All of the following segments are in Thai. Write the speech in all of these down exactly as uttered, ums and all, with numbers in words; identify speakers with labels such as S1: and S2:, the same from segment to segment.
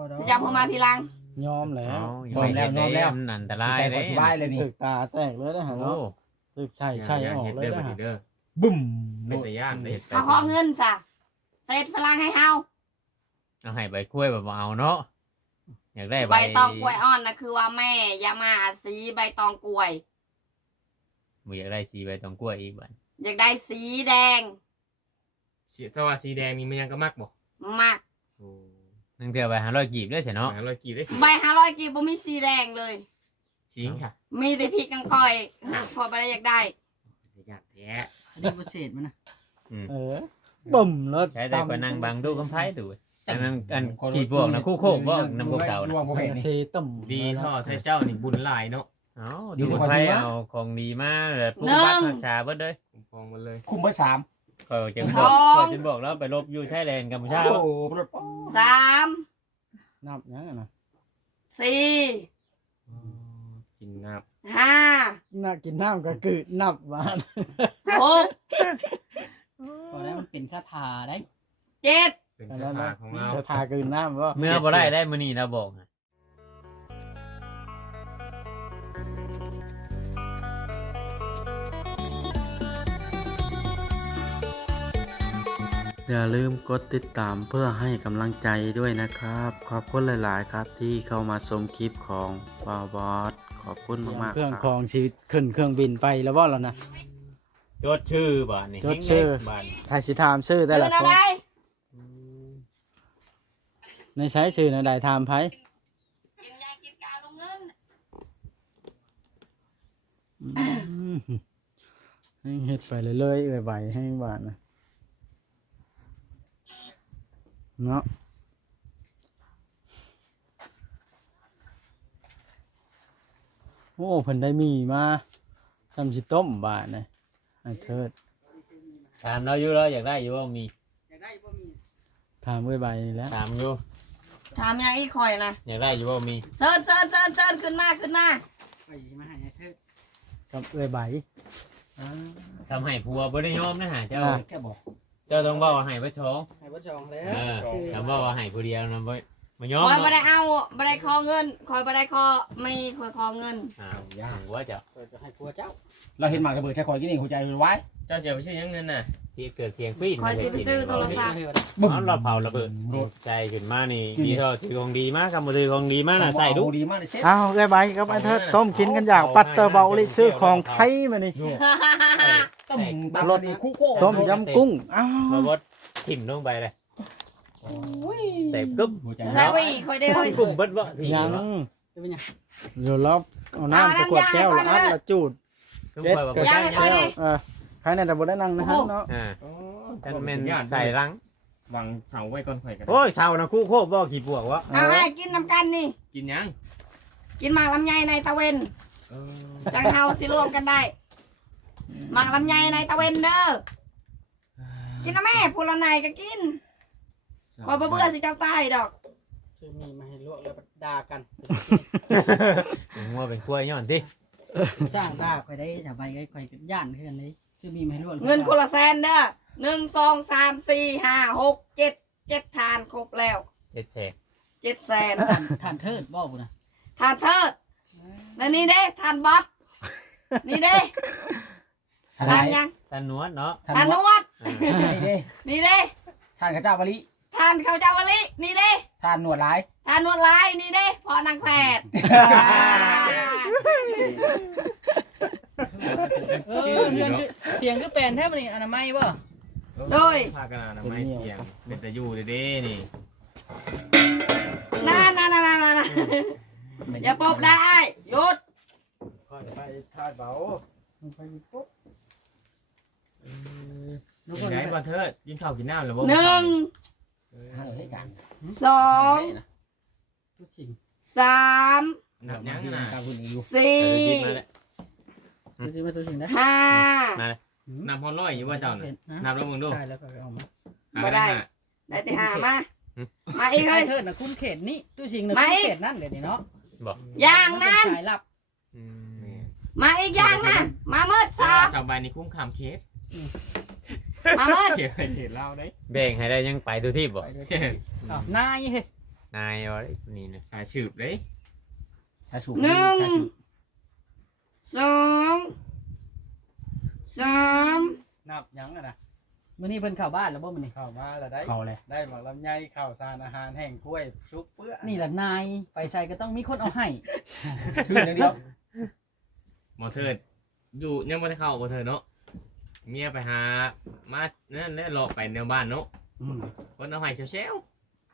S1: สิจับเข้ามาทีหลัง
S2: ยอมแล้ว
S3: ยอมแล้วยอมแล้วอันตรายเด้
S4: สบายเลยนี่
S2: ตึกตาแตกเลยนะฮะ
S3: โอ้
S2: เนาะตึกใช่ใช่ออกเลยนะฮะ
S4: เด้อ
S2: บึ้ม
S4: เป็นแต่ย่านได้เฮ็ด
S1: เขาขอเงินซะเศษฝรั่งให้เฮา
S3: เอาให้ใบกล้วยแบบเอาเนาะอยากได้
S1: ใบตองกล้วยอ่อนนะคือว่าแม่อย่ามาสีใบตองกล้วย
S3: บ่อยากได้สีใบตองกล้วยอีกบัด
S1: อยากได้สีแดง
S4: สีถ้าว่าสีแดงนี่มันยังก็มักบ่
S1: มาก
S4: โอ้
S3: นึงเทื่อไปห้าร้อยกีบเด้อสิเนาะ
S4: หาร้อยกี่ได้สี
S1: ใบห้าร้อยกีบบ่มีสีแดงเลย
S4: สีค่ะ
S1: มีแต่พริกกังก่อยพอไปได้อยากได้
S4: อยากแท้
S5: อันนี้บ่เศษมันนะ
S2: เออบึ้มแล้ว
S3: ใช้แต่ไปนั่งบังดูกำไผดูอันนั้นอันกี่พวกนะคู่โคกบ่นำพวกเก่านะ
S2: เซต่ม
S4: ดีท่อไทเจ้านี่บุญหลายเนาะ
S3: เอ้าดูกำไผเอาของดีมาแล้วปลูกบ้านรักษาเบิดเด้อ
S4: คุ้มครองมาเลย
S6: คุมเบอร์สาม
S3: ก็จะบอกก็จะบอกแล้วไปลบอยู่ชายแดนกัมพูชา
S6: โอ้โห
S1: สาม
S2: นับยังนะ
S1: สี่
S4: กินงับ
S1: ห้า
S2: น่ากินน้ำก็คือนับบ้าน
S1: หก
S5: พอได้มันเป็นคาถาได้
S1: เจ็ด
S4: เป็นคาถาของเรา
S2: จะทาคืนน้ำว่า
S3: เมื่อบ่ได้ได้มื้อนี้นะบอกให้อย่าลืมกดติดตามเพื่อให้กำลังใจด้วยนะครับ ขอบคุณหลายๆครับที่เข้ามาชมคลิปของบาวบอสขอบคุณมากๆ
S2: เครื่อง
S3: ครับ
S2: ของชีวิตขึ้นเครื่องบินไปแล้วว่าแล้วนะ
S3: จดชื่อบ้านนี่
S2: จดชื่อ
S3: บ้าน
S2: ใครสิถามชื่อแต่
S1: ตื่
S2: ละ
S1: น
S2: ค
S1: อะ
S2: น
S1: ไร
S2: ในใช้ชื่อในใดถามไผ
S1: กินยากินกาวลงเงิน
S2: อืมให้เฮ็ดไปเรื่อยๆเอื่อยใบให้บ้านนะเนาะโอ้เพิ่นได้มีมาทำสิต้มบ้านนะไอ้เทิด
S3: ถามเราอยู่แล้วอยากได้อยู่ว่ามี
S5: อยากได้บ่มี
S2: ถามเอื่อยใบนี่แหล้ว
S3: ถามอยู่
S1: ถามยังอีกคอยนะ
S3: อยากได้อยู่ว่ามี
S1: เซิร์นเซิร์นเซิร์นเซิร์นขึ้นมาขึ้นมา
S5: ไปมาให้ไอ้เทิด
S2: กับเอื่อยใบ
S3: ทำให้ผัวบ่ได้ยอมนะฮะเจ้า
S2: อ่า
S6: แค่บอก
S3: เจ้าต้องบอกว่าให้บ่ชง
S5: ให้บ่จองแล้
S3: เอ
S5: ว
S3: อคำว่าว่าให้ผู้เดียวนะบ่บ่ยอ
S1: ค
S3: ม
S1: อยไม่
S3: เนาะ
S1: ได้เอาไม่ได้ขอเงินคอยไม่ได้ขอไม่คอยขอเงิน
S3: อ้าวยากว่าเจ้า
S5: เปิดจะให้ผัวเจ้า
S6: เราเห็นหมากระเบิดใช้คอยกินนี่หัวใจไว้
S4: เจ้าเจียวไปชื่อยังเงินน่ะ
S3: ที่เกิดเพียงปีน
S1: คอยสิไปซื้อโทรศัพท์
S6: บึ้ม
S3: เอาเราเผาระเบิดใจขึ้นมานี่ดีเท่าถือของดีมากกับบ่ถือของดีมากน่ะใส่ดู
S6: ดีมากเลยเชฟ
S2: อ้าวเอื่อยใบกับไอ้เทิดต้มกินกันอย่างปัตเตอร์เบาลิซื้อของไทยมานี่
S6: ต้มตำรสดีคู่โค้
S2: ต้มยำกุ้งอ้าว
S3: บ่บ่ถิ่มลงไปเลยแต่กึ๊บ
S6: หัวใจ
S1: ใช่ไปอีกคอยได้เลย
S3: กลุ่มเบิดบ่
S2: ยัง
S5: จะเป็นหยัง
S2: เดี๋ยวเราเอาน้ำไปกวดแก้วแล้วอัดแล้วจูด
S3: กลุ่มไปบ่
S1: ยั
S3: ใช่
S1: ง
S3: ยัง
S1: คอยได้
S2: เออใครเนี่ยแต่บ่ได้นั่งนะฮะเนาะ
S3: อ่าท่านแม่นใส่รัง
S4: วางเสาไว้ก่อนข่อยกัน
S3: โอ้ยชาวนะคู่โคบบ่ขี้ปวกวะ
S1: เอาให้กินน้ำกันนี่
S4: กินยัง
S1: กินหมากลำไยในตะเวน
S4: เออ
S1: จังเฮาสิรวมกันได้หมากลำไยในตะเวนเด้อกินนะแม่พูละนายก็กินคอยบ่เบื่อสิเจ้าตายดอก
S5: ชื่อมีมาให้ลวกแล้วด่ากัน
S3: ผมว่าเป็นกล้วยย้อนติ
S5: สร้างด่าไปได้ถ้าใบก็ค่อยเป็นย่านคือกันเลยชื่อมีมาให้ลวก
S1: เงินคนละแสนเด้อหนึ่งสองสามสี่ห้าหกเจ็ดเจ็ดทานครบแล้ว
S3: เจ็ดแฉก
S1: เจ็ดแสน
S5: ท่านท่านเทิดบ่พุ่นน่ะ
S1: ทานเทิดแล้วนี่เด้ทานบอสนี่เด้ทานยัง
S3: ตานวดเนาะ
S1: ทานนวด
S6: นี่เด้
S1: นี่เด้
S6: ทานข้าวเจ้าวลิ
S1: ทานข้าวเจ้าวลินี่เด้
S6: ทานหนวดลาย
S1: ทานนวดลายนี่เด้พอนางแพทย์
S5: เออเรื่องคือเถียงคือแปลนแท้บ่นี่อนามัยบ่
S4: พากันนะไม่เที่ยงเป็นแต่อยู่เด้ๆนี่
S1: น่าน่าน่าน่าน่าอย่าปบได้หยุด
S2: ค่อยไปทาดเบา
S5: ไปปุ๊บ
S4: กินได้บ่เถิดกินข้าวกินน้ำหรือบ่
S1: หนึ่ง
S6: ทานเลยกัน
S1: สอง
S5: ทุกสิ่ง
S1: สาม
S4: นับยังน่ะ
S6: ตาคุณอยู่
S1: สี่
S3: เดี๋ยวจะกินมาแล้ว
S5: ทุกสิ่งมาทุกสิ่งนะ
S1: ห้า
S3: มาเลย
S4: นับพอร้อยอยู่ว่าเจ้าน่ะนับแล้วมึงดู
S5: ได้แล้วก็เอามา
S1: บ่ได้ ได้แต่ห้ามามาอีกเล
S5: ไอ้
S1: ย
S5: เทิดน่ะคุณเขตนี่ทุกสิ่งน่ะ
S1: ไม่
S5: คุณเขตนั่นเดี๋ยวนี้เนาะ
S3: บอก
S1: อย่างนั้น
S5: สายลับ
S3: อืม
S1: มาอีกอย่างนะมาเมิดสาม
S4: ชาวใบนี่คุ้มคำเคส
S1: มาเมิด
S4: เขียนเขียนเล่าได้
S3: แบ่งให้ได้ยังไปทุกที่บ่
S5: ไปด้วยอ้าวนายเฮ้ย
S3: นายว่านี่นะ
S4: สายสืบเลย
S6: ชาสู
S1: หนึ่ง
S6: ชาสู
S1: สองสาม
S2: นับหยังอะนะ
S5: มื้อนี้เพิ่นเข้าบ้านแล้วบ่มื้อนี้
S2: เข้ามาแล้วได้
S6: เข้าเลย
S2: ได้หมากลำไยข้าวสารอาหารแห้งกล้วยชุบเปื้อ
S5: นี่แหละนายไปใส่ก็ต้องมีคนเอาให้
S6: ทื่นอย่างเดียว
S4: หมอเถิดอยู่ยังไม่ได้เข้าหมอเถิดเนาะเมียไปหามานั่นเนี่ยรอไปแนวบ้านเนาะ
S5: อืม
S4: คนเอาให้เชลๆ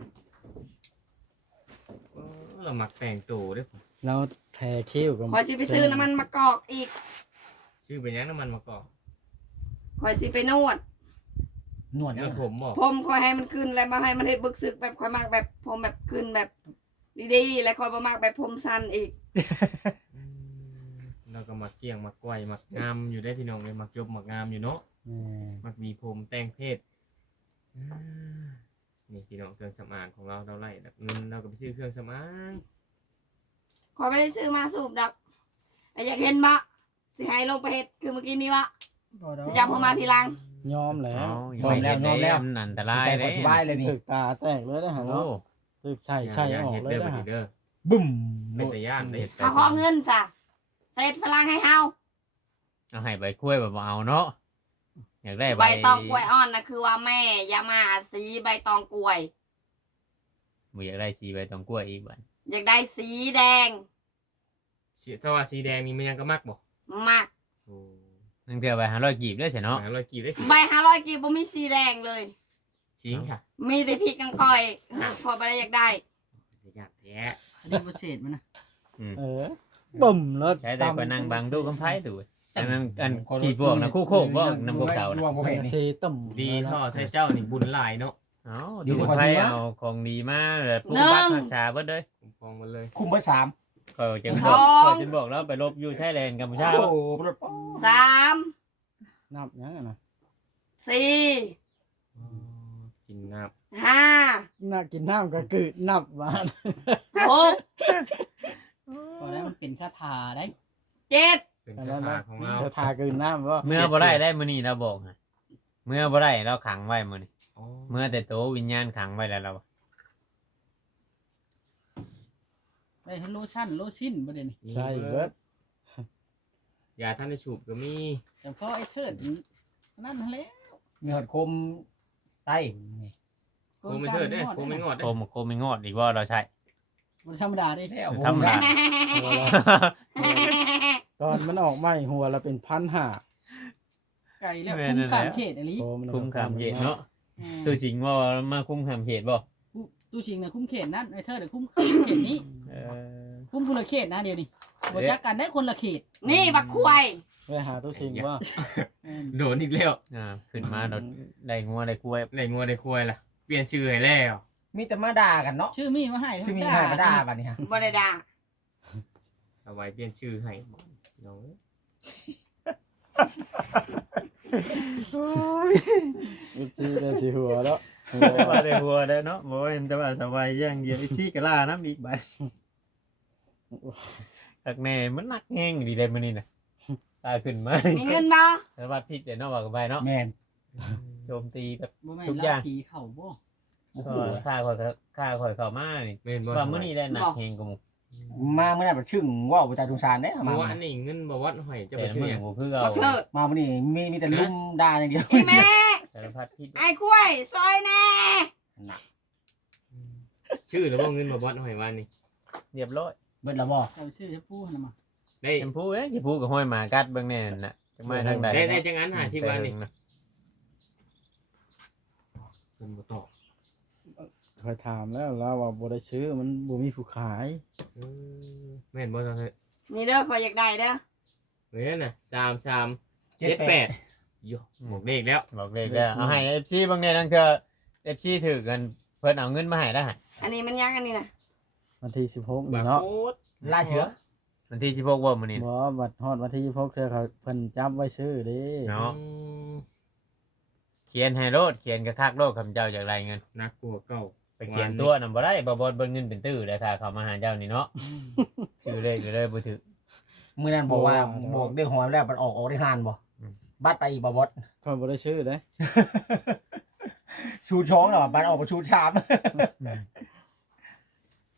S4: เออเรามักแต่งตัวเด้อ
S2: เราแทคิ้วกับ
S1: คอยสิไปซื้อน้ำมันมะกอกอีก
S4: ชื่อเป็นหยังน้ำมันมะกอก
S1: คอยสิไปนวด
S6: หนวด
S4: เนื้
S6: เนี่
S4: อย ผมบอก
S1: ผมคอยให้มันขึ้นแล้วมาให้มันให้บึกซึกแบบคอยมากแบบผมแบบขึ้นแบบดีๆแล้วคอยบ่มากแบบผมสั้นอีก
S4: อืมเราก็มักเกี่ยงมักไกวมักงามอยู่ได้พี่น้องเลยมักยบมักงามอยู่เนาะ
S2: แม่
S4: มักมีผมแต่งเพศอืมนี่พี่น้องเครื่องสำอางของเราเราไล่แบบเงินเราก็ไปซื้อเครื่องสำอาง
S1: คอยไม่ได้ซื้อมาสูบดอกแต่อยากเห็นบะสิให้ลงไปเฮ็ดคือเมื่อกี้นี้วะสิจับผมมาทีหลัง
S2: ยอมแล้ว
S3: ยอมแล้วยอมแล้วอันตราย
S6: ใจ
S3: เล
S6: ขอย สบายเลยนี่
S2: ถึกตาแตกเลยนะฮะ
S3: โอ้
S2: เนาะถึกใช่ใช่
S4: ย่า
S2: ออก
S4: เฮ็ด
S2: เล
S4: เด้
S2: ย
S4: อ
S2: นะ
S4: ไป
S2: ฮะ
S4: เด้อ
S6: บุ้ม
S4: เป็นแต่ย่านได้เฮ็ด
S1: เขาขอเงินซะเศษพลังให้เฮา
S3: เอาให้ใบกล้วยแบบเอาเนาะอยากได้
S1: ใบตองกล้วยอ่อนนะคือว่าแม่อย่ามาสีใบตองกล้วย
S3: บ่อยากได้สีใบตองกล้วยอีกบัด
S1: อยากได้สีแดง
S4: สีถ้าว่าสีแดงนี่มันยังก็มักบ่
S1: มาก
S4: โอ้
S3: นั่งเทื่อใบห้าร้อยกีบด้วยใช่เนาะ
S4: หาร้อยกี่ได้สี
S1: ใบห้าร้อยกีบบ่มีสีแดงเลย
S4: สีหยังค่ะ
S1: มีแต่พริกกังก่อยพอไปได้อยากได้
S4: อยากแท้
S5: อันนี้บ่เศษมันนะ
S2: เออบ่มแล้ว
S3: ใช้แต่ไปนั่งบังตู้กำไผดูอันนั้นอันที่พวกนะคู่โคกบ่น้ำพวกเก่า
S6: ด
S3: นะ
S6: วงบ่เห็นนี่
S2: เซต่ม
S4: ดีท่อไทยเจ้านี่บุญหลายเนาะ
S3: เอ้าดูไผเอาของดีมาแล้วปุ๊บปั๊บรักษาเบิดเลย
S4: ผมฟองมาเลย
S6: คุมเบอร์สาม
S3: เขาจะบอกเขาจะบอกแล้วไปลบอยู่ชายแดนกัมพูชา
S6: โอ้โห
S1: สาม
S2: นับหยังอะนะ
S1: สี่
S4: กินน้
S1: ห้า
S2: น่ากินน้ำก็คือนับมา
S1: หก
S5: ก็ได้มันเป็นคาถาได้
S1: เจ็ด
S4: ำเป็นคาถาของเรา
S2: จะทากินน้ำว่า
S3: เมื่อบ่ได้ได้มื้อนี้เราบอกฮะเมื่อบ่ได้เราขังไว้มื้อนี้
S4: อ๋อ
S3: เมื่อแต่โตวิญญาณขังไว้แล้วเรา
S5: ได้ทั้งโลชั่นโลชินบ่เด้นี่
S2: ใช่เบิด
S4: ยาท่านได้ฉูบก็มี
S5: แต่พอไอ้เทิดนั่นนั่นแหละ
S6: มีหดคมไตนี่
S4: โคไม่เถิดเด้โคไม่งอด
S3: โค
S4: เด้
S3: มโคมไม่งอดอีกว่าเราใช่
S5: มันธรรมดาได้
S6: แล้ว
S3: ธรรมดา
S2: ตอนมันออกใหม่หัวละเป็นพันห้า
S5: ไก่แล้วคุ้มข้ามเขตอันนี้
S2: โอ้มัน
S3: คุ้มขามเขตเนาะ
S5: อืม
S3: ตัวจริงว่ามาคุ้มขามเขตบ่
S5: ตู้ชิงน่ะคุ้มเขตนั่นไอ้เทิดน่ะคุ้มเขตนี้
S3: เออ
S5: คุ้มคนละเขตนะเดี๋ยวนี้บ่จักกันได้คนละเขต
S1: นี่บักควาย
S2: ไปหาตัวชิงว่า
S5: อืม
S4: โดนอีกแล้ว
S3: อ่าขึ้นมาเราได้งัวได้กล้วย
S4: ไหนงัวได้ควายล่ะเปลี่ยนชื่อให้แล้ว
S6: มีแต่มาด่ากันเนาะ
S5: ชื่อมีมาให้
S6: ชื่อมีใครมาด่าบัดนี้ฮะ
S1: บริดา
S4: สบายเปลี่ยนชื่อให้น้อง
S2: อีกทีได้สิหัวแล้ว
S3: ว่าได้หัวได้เนาะบ่เห็นแต่ว่าสบายอย่างเดียวอีกที่กะล่าน้ำอีกบัดตักแน่มันหนักแห้งดีเลยมื้อนี้น่ะตาขึ้นมา
S1: มีเงินบ่
S3: สารพัดพิษเดี๋ยวเนาะว่ากันไปเนาะ
S6: แม่น
S3: โจมตีแบบ
S5: บ่แม่น
S3: ทุกอย่าง
S5: ลาผีเข้าบ่
S6: โอ้โห
S3: ค่าข่อยค่าข่อยเข้ามานี่
S4: เม่นบ่
S3: ว่ามื้อนี้ได้หนักแฮงกว่าหมู่
S6: มาเมื่อไหร่ชึ่งว่าวประจาทุงชาญเด้มา
S4: เมื่อวานนี่เงินบ่วัดหอยจะไป
S3: แต่
S4: ซื้อ
S3: มื้อ
S4: หยัง
S3: บ่คือเอา
S1: บักเถิด
S6: มาวันนี้มีมีแต่ลุ่มด่าอย่างเดียว
S1: ไอ้แม่
S3: สารพัดพิษ
S1: ไอ้กล้วยซอยแน่
S4: ชื่อหรือว่าเงินบ่วัดหอยวันนี่
S3: เรียบร้อย
S6: เบิดละบ่
S5: เอาชื่อจะปูหั่นน่ะมา
S4: ได้
S3: แชมพูเอ้ยแชมพูกับห้อยหมากัดเบิ่งแน่นั่นน่ะจะมาทางใด
S4: ได้ได้จังงั้นหาชีวันนี่
S3: นะ
S4: เงินบ่ตอบ
S2: เคยถามแล้วแล้วว่าบ่ได้ซื้อมันบ่มีผู้ขาย
S4: เออแม่นบ่ตอนนี้
S1: นี่เด้อคอยอยากได้เด้อ
S4: เฮ้ยน่ะสามสาม
S6: เจ็
S4: เจ็
S6: ด
S4: ด
S6: แป
S4: แป
S6: ด
S4: ดโยบอกเลขแล้ว
S3: บอกเลขแล้วเอาให้ เอฟ ซี บางแน่นั่นคือ เอฟ ซี ถือกันเพิ่นเอาเงินมาให้ได้หั่น
S1: อันนี้มันยังอันนี้นะ
S2: วันที่สิบหก
S4: บา
S2: นี่
S4: ร์
S2: เนาะ
S4: โค้ด
S6: ล่าเชื้อ
S3: วันที่สิบหกบ่มื้อนี้
S2: บ่บัดฮอดวันที่สิบหกเธอเขาเพิ่นจับไว้ซื้อเด้
S3: เนาะ
S4: อืม
S3: เขียนให้โลดเขียนกระคักโลดคำเจ้าจากไรเงิน
S4: นักกลัวเก่า
S3: ไปเขียนตัวนำบ่ได้บ่บ่เบิ่งเงินเป็นตื้อเลยถ้าเขามาหาเจ้านี่เนาะชื่อเลขอยู่เลยบ่ถือ
S6: มื้อนั้นบอกว่าบอกเรื่องหอยแล้วมันออกออกได้หานบ่
S3: อืม
S6: บัดไปอีกบ่บด
S2: เขาบ่ได้ซื้อเด้
S6: ชูช้องเหรอบัดออกมาชูชาม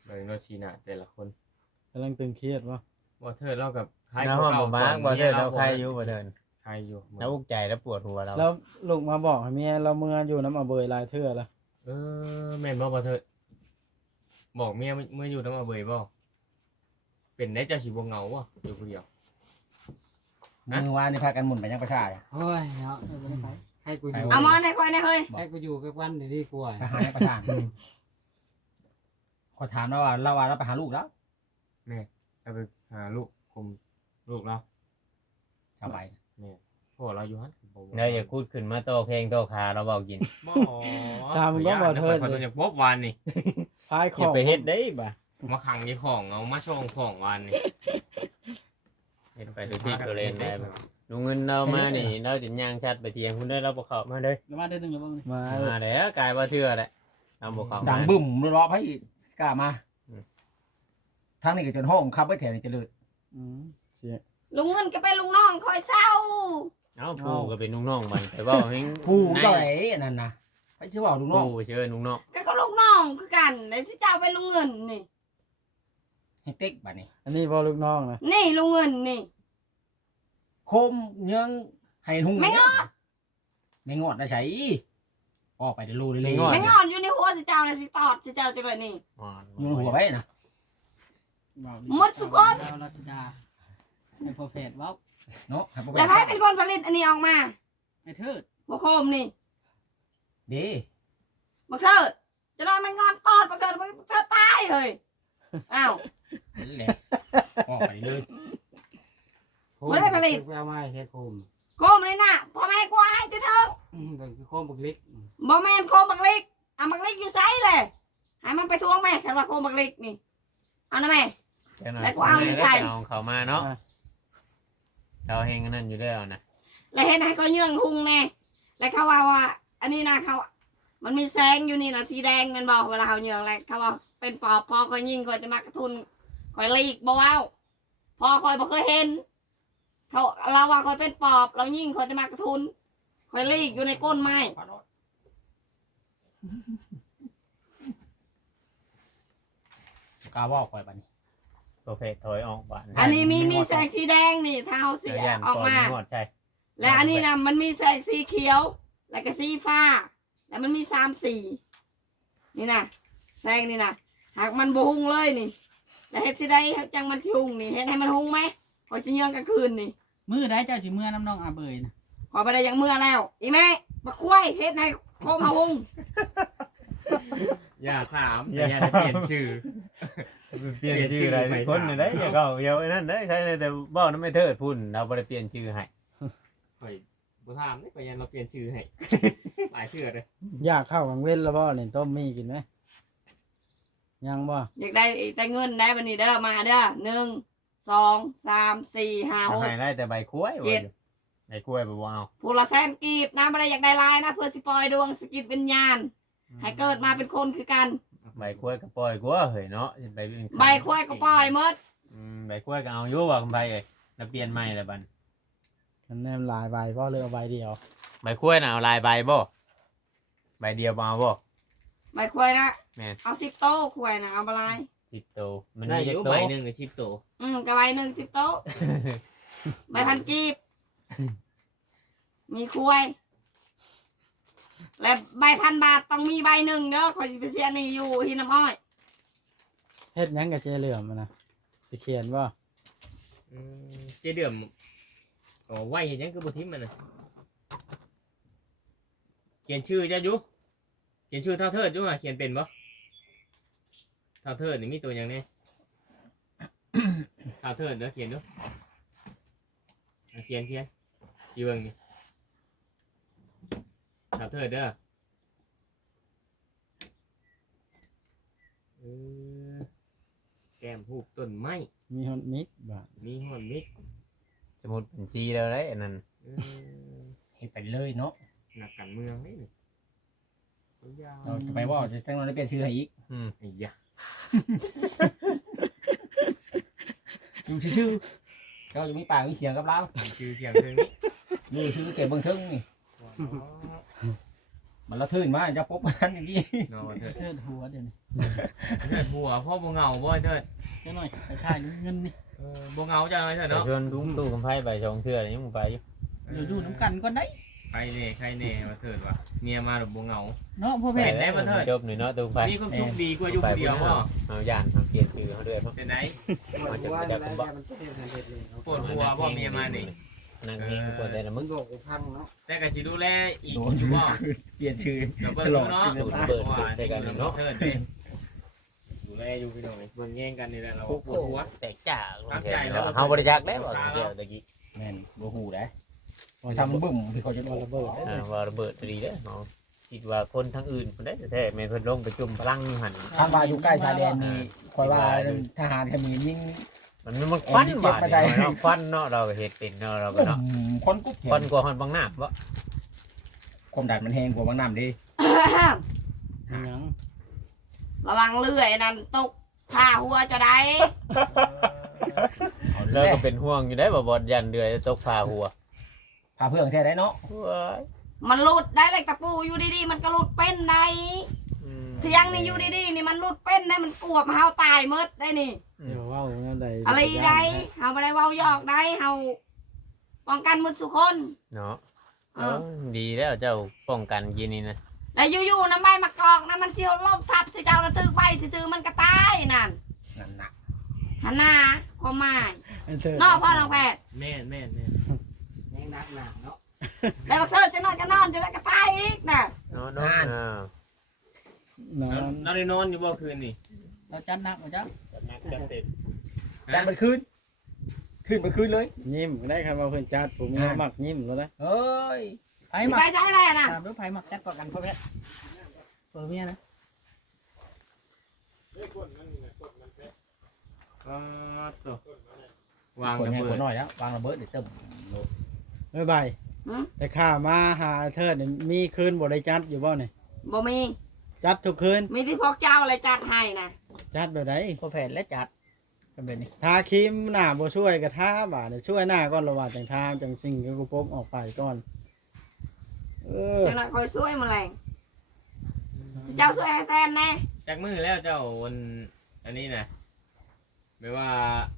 S4: เบิ่งโนชีนะแต่ละคน
S2: กำลังตึงเครียดบ่
S4: บ่เทิดเรากับใคร
S3: น้าห้องบ่มาบ่เดินเราใครอยู่บ่เดิน
S4: ใครอยู่
S3: แล้วอุกใจแล้วปวดหัวเรา
S2: แล้วลูกมาบอกให้เมียเราเมื่ออยู่น้ำอาเบยหลายเทื่อละ
S4: เออแม่นบ่บ่เทิดบอกเมียเมื่ออยู่น้ำมาเบยบ่เป็นได้เจ้าสิบ่เหงาบ่อยู่คนเดียว
S6: มือวานนี่พากันหมุนไปยังประชา
S5: โอ้ยเนาะเอาไปไปให้กูอยู่
S1: เอามาในคอยในเฮ้ย
S5: ให้กูอยู่กับวันเดี๋ยวดีกว่า
S6: ไปหายังประชาขอถามแล้วว่าเราว่าเราไปหาลูกแล้ว
S4: เอาไปหาลูกคมลูกเรา
S6: ชาวไป
S4: พ่อเราอยู่หั่นบ่
S3: เดี๋ยวอย่าพูดขึ้นมาโตเพลงโตขาเราเบากิน
S4: บ่
S2: ตามก็บ่เทิด
S4: ขอ
S2: เล
S4: ตัวย จะพบวานนี่
S2: พายข
S3: อย่า
S2: อง
S3: ไปเฮ็ดได้บ่ะ
S4: มาขังยี่ของเอามาช่องของวานนี่
S3: เฮ็ดไปดูที่ตัวเล่นได้บ่ลุงเงินเรามานี่เราจะย่างชัดไปเทียงคุณได้เราบ่เข้ามาเด้อ
S5: แล้วมาได้หนึ่งแล้วบ้าง
S2: มา
S3: มาแล้วกลายว่าเทื่อแหละเราบ่เข้า
S6: ดังบึ้มรอให้กล้ามาทางนี้ก็จนห้องขับไว้แถวนี้จะเลือด
S2: อืมเสีย
S1: ลุงเงินก็เป็นลุงน้องคอยเศร้า
S3: เอ้าผู้ก็เป็นน้องๆมันแต่ว่าเฮง
S6: ผู้ก็ไอ้อันนั้นนะไปชื่อว่าลูกน้อง
S3: ผู้เชิญน้อง
S1: ก็ก็ลุงน้องคือกันไหนสิเจ้าเป็นลุงเงินนี่
S6: ให้เต็กบัดนี้
S2: อันนี้บ่ลูกน้องนะ
S1: นี่ลุงเงินนี่
S6: โคมยังให้หุง
S1: ไม่งอด
S6: ไม่งอดนะใช่ออกไปเดี๋ยวรู้เลยเลย
S1: ไม่งอนอยู่ในหัวสิเจ้านะสิตอดสิเจ้าจังเลยนี่
S3: ๆอ่อน
S6: มือหัวไว้นะ
S1: หมดสุกร
S5: ดาวรัชดาไอ้พอเพจว้าว
S6: เนาะให้พวก
S1: แล้วใครเป็นคนผลิตอันนี้ออกมา
S5: ไอ้เทิด
S1: บ่โคมนี่
S6: ดี
S1: บ่เถิดจะนอนมันงอนตอดบ่เถิดบ่เถิดตายเฮ้ยอ้าว
S6: นี่แหละออกไปเลย
S1: บ่ได้ผลิต
S5: เอามาให้โคม
S1: โคมเลยน่ะพ่อแม่กูให้จะเถิด
S5: อืมก็คือโคมบักเล็ก
S1: บ่แม่นโคมบักลิกเอาบักลิกอยู่ไสเลยให้มันไปทวงแม่คันว่าโคมบักลิกนี่เอานะแม่
S3: จังหน่อย
S1: แล้วกูเอาอยู่ใส่
S3: เอาเขามาเนาะเราเฮงอันนั่นอยู่แล้วนะ
S1: แล้วเห็นให้ก็เยื่องหุงแน่แล้วเขาว่าว่า อันนี้นะเขา มันมีแสงอยู่นี่นะสีแดงนั่นบอกเวลาเขาเยื่องแล้วเขาว่าเป็นปอบพอคอยยิงคอยจะมากระทุนคอยลีกบ่เว้าพอคอยบ่เคยเห็น เขาเราว่าคอยเป็นปอบเรายิงคอยจะมากระทุนคอยลีกอยู่ในก้นไม้
S6: สกาวอกไปบัดนี้
S3: ประเภทถอยออกบ้าน
S1: อันนี้มีมีแสงสีแดงนี่เท้าเสียออกมา
S3: หมดใช่
S1: และอันนี้นะมันมีแสงสีเขียว แล้วก็สีฟ้า แล้วมันมีสามสีนี่นะแสงนี่นะหากมันบหุงเลยนี่แล้วเฮ็ดสิได้จังมันสิหุงนี่เฮ็ดให้มันหุงไหมคอยสิเยื่องกลางคืนนี่
S5: มือได้เจ้าจีเมื่อน้ำน้องอาเบยนะ
S1: ขอไปได้อยังเมื่อแล้ว อีแม่มาคุยเฮ็ดให้โคมเฮาหุง
S4: อย่าถามแต่อย่าได้เปลี่ยนชื่อ
S3: เปลี่ยนชื่ออะไรทุกคนเลยได้อย่าเก่าเยาไอ้นั่นได้ใครแต่บ้านั้นไม่เทิดพุ่นเราบ่ได้เปลี่ยนชื่อให้
S4: ข่อยบ่ถามนี่ก็ยังเราเปลี่ยนชื่อให้ หลายชื่อเลย
S2: อยากเข้ากังเว้นแล้วบ่นี่ต้มมีกินไหมยังบ่
S1: อยากได้ได้เงินได้บันนี้เด้อมาเด้อหนึ่งสองสามสี่ห้าห
S3: เอา
S1: ก
S3: ให้ได้แต่ใบกล้วย
S1: เจ็ด
S3: ใบกล้วยบ่เอา
S1: ผู้ละแสนกีบนะไม่ได้อยากได้ลายนะเพื่อสิปล่อยดวงสกิดวิญญาณ ให้เกิดมาเป็นคนคือกัน
S3: ใบกล้วยก็ปล่อยกลัวเฮ้ยเนาะใบ
S1: ใบควายก็ปล่อยหมด
S3: อืมใบกล้วยก็เอาอยู่ว่าใบเอ้ยแล้วเปลี่ยนใหม่ละบัด
S2: มันแนมหลายใบบ่เลือกใบเดียว
S3: ใบกล้วยน่ะเอาลายใบบ่ใบเดียวบ่เอาบ่
S1: ใบควายนะ
S3: แม่น
S1: เอาสิบโต๊ะควายนะเอาบลาย
S3: สิบโตวมัน
S4: ได้
S3: มี
S4: อ
S3: จัก
S4: ยู่
S3: โต
S4: ใบ
S3: ว
S4: หนึ่งกับชิปโต
S1: อืมกระใบหนึ่งสิบโต๊ะใบพันกีบ มีควายและใบพันบาทต้องมีใบหนึ่งเด้อคอยสิไปเสียนี่อยู่ที่น้ำอ้อย
S2: เฮ็ดหยังกับเจเหลื่อมอะนะสิเขียนบ่
S4: อืมเจเดือมอ๋อไหวเห็นยังคือบ่ทิมมันน่ะเขียนชื่อเจ้าอยู่เขียนชื่อเท่าเทิดอยู่อ่ะเขียนเป็นบ่เท่าเทิดนี่มีตัวอย่างนี้ เท่าเทิดเด้อเขียนดูอ่ะเขียนเขียนชื่อเบิ่งนี่เท่าเทิดเด้อเออแก้มหูกต้นไม้
S2: มีฮอตมิกบ่
S4: มีหอนมิก
S3: สมุดบัญชีแล้วได้อันนั้น
S4: เออ
S6: เฮ็ดไปเลยเนาะ
S4: นักการเมืองนี่นี่ตัวยาว
S6: เราจะไปว่าจะจังเราได้เปลี่ยนชื่อให้อีก
S3: อืม
S4: ไอ้ยะ
S6: อยู่ชื่อๆเราจะมีปากมีเสียงกับเรา
S4: ชื่อเพียงเท่านี้
S6: อยู่ชื่อเก็บเบิ่งเทิงนี่มันละทื่นมาจะปุ๊บมันอย่างนี้
S4: เนาะเถิด
S5: เทิดหัวเดี๋ยวนี้
S4: เถิดหัวพ่อบ่เหงาบ่เถิด
S5: เจ้าหน่อยไปถ่ายเงินนี่
S4: เออบ่เหงาจังเลยเถิด
S3: แต่
S4: เนาะ
S3: ชวนตุ้มตู้กำไพ่ไปชงเทื่อนี่มึงไปอยู่
S5: เดี๋ยวอยู่น้ำกันก็ได้
S4: ใครแน่ใครแน่มาเถิดว่ะเมียมาแบบบ่เหงา
S5: เนาะพ่อ
S4: เห็
S5: แม่
S4: นได้บ่เถิด
S3: จบหน่อยเนาะตู้กำไพ่
S4: มีความสุขดีกว่าอยู่คนเดียวบ่
S3: เอาย่านเอาเปลี่ยนคือเขาด้วยเพราะ
S4: เป็นไหน
S3: มันจะจะคุมบ่
S4: ปวดหัวบ่เมียมานี่
S3: นั่งนิ่งปวดแต่ละมึง
S4: แต่ก็สิดูแลอีกอยู่บ่
S6: เปลี่ยนชื่อ
S4: เดี๋ยวเบิ่งดูเนาะดูแลอยู่พี่น้องเบิ่งแย่งกันนี่แหละเราปวดหัว
S3: แตกจ่าเขาบริจาคได้บ่เดียวตะกี้
S6: แม่นบ่ฮู้ได้ทำมันบึ้มที่เขาจะบอกระเบิด
S3: อ่าว่าระเบิดดีเด้อเนาะคิดว่าคนทางอื่นเพิ่นได้แท้แม่เพิ่นลงไปจุ่มพลังหัน
S6: ทางว่าอยู่ใกล้ชายแดนนี่คอยว่าทหารเขมรยิง
S3: มันมันควันบาดเนาะควันเนาะเราก็เฮ็ดเป็นเนาะเราก็
S6: บุ่
S3: เนาะ
S6: มคนกุ๊บ
S3: ควันกว่าฮอนบางนาบบ่
S6: ความดันมันแห้งกว่าบางน้ำดิ
S5: ยัง
S1: ระวังเลื่อยนั่นตกข้าหัวจะได้
S3: แล้วก็เป็นห่วงอยู่ได้บ่บ่ยันเดือยตกพาหัว
S6: พาเพื่อนแท้ได้เนาะ
S3: ว้าย
S1: มันหลุดได้เลยตะปูอยู่ดีๆมันก็หลุดเป็นในเที่ยงนี่อยู่ดีๆนี่มันหลุดเป็นได้มันกวบเฮาตายหมดได้นี่
S2: เดี๋ยวเว้าแนวใด
S1: อะไรได้เฮาบ่ได้เว้าหยอกได้เฮาป้องกันหมดสุคน
S3: เนาะ
S1: เอ
S3: เอ
S1: อ
S3: อดีแล้วเจ้าป้องกันกินนี่นะ
S1: แล้วอยู่ๆน้ำใบมะกอกนะมันสิลบทับสิเจ้าน่ะตึกใบซื่อๆมันก็ตายนั่น
S6: นั่นน่ะ
S1: หันหน้าความหมาย
S2: ไอ้เถิด
S1: นอกพ่อน้องแพทย์
S4: แม่นแม่นแม่น
S1: แล้วบักเธอจะนอนก็นอนจะได้ก็ตายอีกน่ะ
S3: เนาะเนาะอ่าน
S2: อน
S4: เราได้นอนอยู่บ่คืนนี่
S5: เราจัดหนักมาจ้ะ
S6: จัดมันคืนคืนไปคืนเลย
S2: ยิ้มได้ครับว่าเพิ่นจัดผมมีมักยิ้มแล้วนะ
S6: เอ้ย
S5: ไผหมัก
S1: ไปใช้อะไรน่ะ
S5: ถามด้วยไผหมักจัดกว่ากันพ่อแม่เปิดเมียนะ
S4: อ๋อตัววาง
S6: คน
S4: ระ
S6: แห้ง
S4: เบิ
S6: ค
S4: ด
S6: นน้อยแล้ววางระเบิดเดี๋ยวเติม
S2: บ๊ายบาย
S1: หืม
S2: แต่ข้ามาหาเทิดนี่มีคืนบ่ได้จัดอยู่บ่นี่
S1: บ่มี
S2: จัดทุกคืน
S1: มีที่พวกเจ้าอะไรจัดให้นะ
S2: จัดแบบไหน
S5: พ่อแพทย์และจัดกันเป็นนี่
S2: ทาครีมหน้าบ่ช่วยก็ทาบาดนี่ช่วยหน้าก่อนระหว่างจังทาจังสิ่งก็กูพบออกไปก่อน เออ
S1: จังหน่อยคอยช่วยแมาแรงเจ้าช่วยให้แทนแน่
S4: จากมือแล้วเจ้าวันอันนี้นะไม่ว่า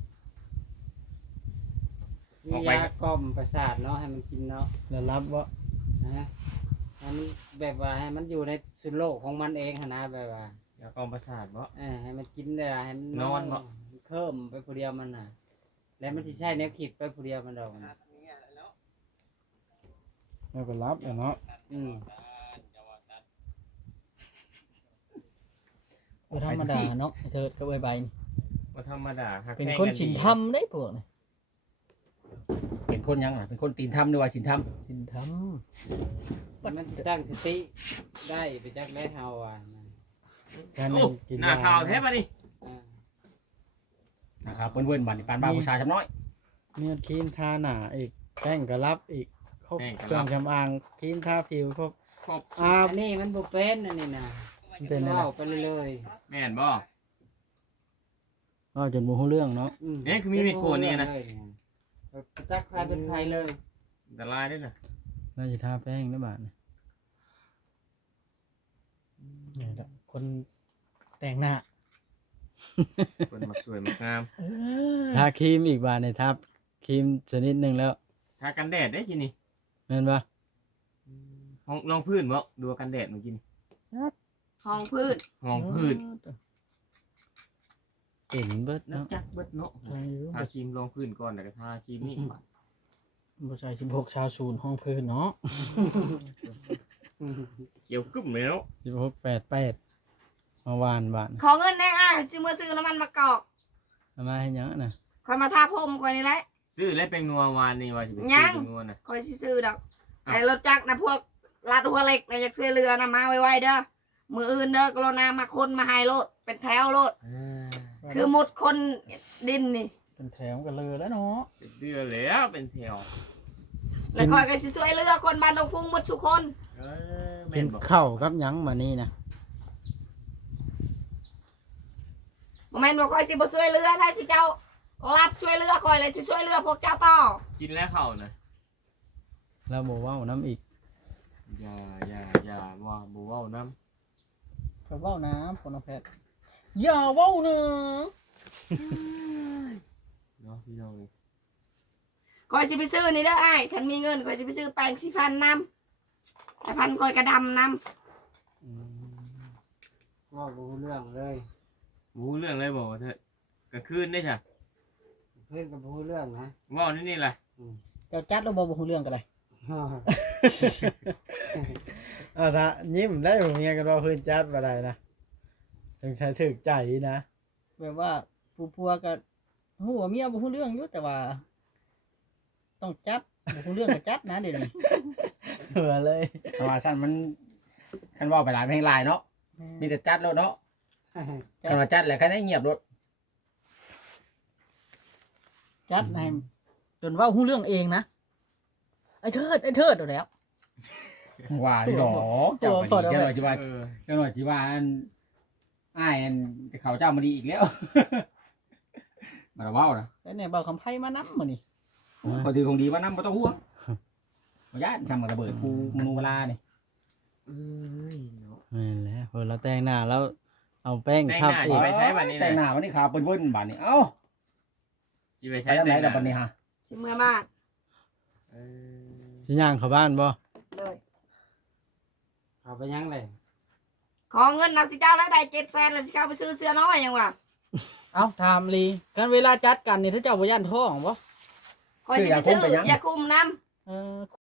S4: อ
S7: มี
S4: อกไป
S7: ยากล่อมประสาทเนาะให้มันกินเนาะ
S2: แล้วรับบ่
S7: นะมันแบบว่าให้มันอยู่ในสุดโลกของมันเองหั้นนะแบบว่า
S4: อยากกองประสาทบ่
S7: เออให้มันกินได้ให้มัน
S4: นอนบ่
S7: เพิ่มไปผู้เดียวมันน่ะ แล้วมันสิใช้แนวคิดไปผู้เดียวมันดอกนะ
S2: แล้วก็รับอะเนาะ
S7: อืม
S5: บ่ธรรมดาเนาะเถิดกับใบใบนี่
S4: ว่าธรรมดาหัก
S5: เป็น
S4: แพง
S5: คน
S4: กั
S5: ชิน
S4: ดี
S5: ทำได้พวกนี่
S6: เป็นคนยังอ่ะเป็นคนตีนทำหรือว่าสินท
S5: ชินท
S7: มันสิตั้งสติได้ไปจักได้เฮาอ่ะนะ
S2: การ
S4: โอ้
S2: กิน
S4: หน้าข่าวแท้ป่ะนี่
S7: อ่า
S6: ำนะครับเปิ้นเวินบันนี่ปานบ้าผู้ชายจำน้อย
S2: มีครีมทาหน้าอีกแป้งก็รับอีกครบเครื่องสำอางครีมทาผิวครบ
S4: ครบ
S2: อาบ
S7: อันนี้มันบ่เป็นอันนี้นะ
S2: เป็นอะไร
S7: เล่าไปเลย
S4: แม่นบ่
S2: ก็จนบ่ฮู้เรื่องเนาะ
S7: ๆอืม
S4: เอ๊ะคือมีมีดโกนนี่นะ
S7: เลยเนี่ยจักใครเป็นใครเลย
S4: อันตรายด้วยนะ
S2: น่าจะทาแป้งนะบาดนี่
S5: ำเนี่ยแหละคนแต่งหน้า
S4: คนมักสวยมักงาม
S2: ทาครีมอีกบาดนี่ทาครีมชนิดหนึงแล้ว
S4: ทากันแดดได้กินนี่
S2: แม่นบ่
S4: ห้องรองพื้นบ่ดูกันแดดเมื่อกี้นี่
S1: ห้องพืช
S4: ห้องพื้น
S2: เก่งเบิด
S4: นัก
S2: เนาะ
S4: จักเบิดเนาะ
S5: อะไรอยู่
S4: ทาครีมรองพื้นก่อนแล้วก็ทาครีมนี่
S5: บ่ใช่สิบหกชาวศูนย์ห้องพื้นเนาะ
S4: เกี่ยวกึ่มเลยเนาะ
S2: สิบหก แปด แปดเมื่อวานบาด
S1: ขอเงินได้อ้ายซื้อมือซื้อน้ำมันมะกอก
S2: เอามาให้หยังอะน่ะ
S1: คอยมาทาผมคอยนี่แหละ
S4: ซื้อแล้วเป็นนัววานนี่ว่าสิเป็น
S1: ยั
S4: ซื้อง เป็นนัวน่ะ
S1: คอยสิซื้อดอกไอ้รถจักรนะพวกลาดหัวเหล็กนะอยากช่วยเรือนะมาไวๆเด้อมืออื่นเด้อกรุณามาคนมาให้โลดเป็นแถวโลดคือหมดคนดินนี่
S5: เป็นแถวกันเลยแล้วเนาะ
S4: เป็นเดือนแล้วเป็นแถว
S1: แล้วคอยก็สิช่วยเรือคนบ้านดงพุงหมดทุกคน
S4: เออ
S2: กิ
S4: แม่
S2: น
S4: นบ่
S2: ข้าวกับหยังมานี่นะ
S1: บ่แม่นว่าคอยสิบ่ช่วยเรือได้สิเจ้าลัดช่วยเรือคอยเลยสิช่วยเรือพวกเจ้าต่อ
S4: กินแล้วเข้านะ
S2: แล้วบ่เว้าน้ำอีก
S4: บอย่าอย่าอย่าว่าบ่เว้านํ
S5: เพิ่นเว้านะพลน้องแพทย์อย่าเว้านะ
S4: เนาะพี่น้อง
S1: คอยสิไปซื้อนี่เด้อไอ้ายคันมีเงินคอยสิไปซื้อแปรงสีฟันนำแต่พันคอยกระดำน
S7: ว่าบ่รู้เรื่องเลย
S4: บ่รู้เรื่องเลยบ่ว่าเถิดกลางคืนได้จ้ะ
S7: เพื่อนก็บ่รู้เรื่องนะ
S4: เว้านี่นี่แหละ
S5: เจ้าจัดแล้วบ่บ่ฮู้เรื่องกันเลย
S2: เอาถ้ายิ้มได้ผมเมียกันว่าเพิ่นจัดบ่ได้นะต้องใช้ถึกใจนะ
S5: แบบว่าผู้ผัวก็ฮู้ว่าเมียบ่ฮู้เรื่องอยู่แต่ว่า ต้องจัดบ่ฮู้เรื่องก็จัดนะเดี๋ยวนี้
S2: เหลือเลย
S6: เพราะว่าซั่นมันคันเว้าไปหลายเพลงหลายเนาะมีแต่จัดแล้วเนาะคันว่าจัดแล้วคันได้เงียบรถ
S5: จัดให้จนเว้าฮู้เรื่องเองนะไอ้เทิดไอ้เทิดเอาแล้ว
S6: ว่าดิดอกเจ้าก็ดีเจ้าหน่อยสิว่า
S4: เออ
S6: เจ้าหน่อยสิว่าอันอ้ายอันเขาเจ้ามาดีอีกแล้ว มาเว้านะ
S5: แต่เนี่ยเบาคำไพ่มานับมื้อนี้
S6: พอถือของดีมานำบ่ต้องห่วงบ่ญาติทำกับระเบิดกูมนูเวลานี่
S4: เอ้ยเนาะ
S2: นั่นแหละเพิ่นเราแต่งหน้าแล้วเอาแป้ง
S4: แต่ง
S2: ทับ
S4: หน้า
S2: อี
S4: สิ
S2: ก
S4: ไปใช้บัดนี้
S6: แต่งห
S4: นะ
S6: น้าวันนี้ขาวเปิ้นเวิ้นบัดนี้เอ้า
S4: สิไป
S6: ไป
S4: ใช้
S6: ทางไหน
S4: แต่งห
S6: ล่ะ
S4: น้า
S6: บัดนี้ฮะ
S1: ำสิเมื่อบ้าน
S4: เออ
S2: สิย่างเข้าบ้านบ่
S1: เลย
S7: เอาไปยังเลย
S1: ขอเงินนำสิเจ้าแล้วได้เจ็ดแสนแล้วสิเข้าไปซื้อเสื้อน้อยยังวะ
S5: เอ้าถามลีกันเวลาจัดกันนี่ถ้าเจ้าบ่ย่านท้องบ่
S1: คอยสิไปซื้อยาคุมน้ำ
S5: เออ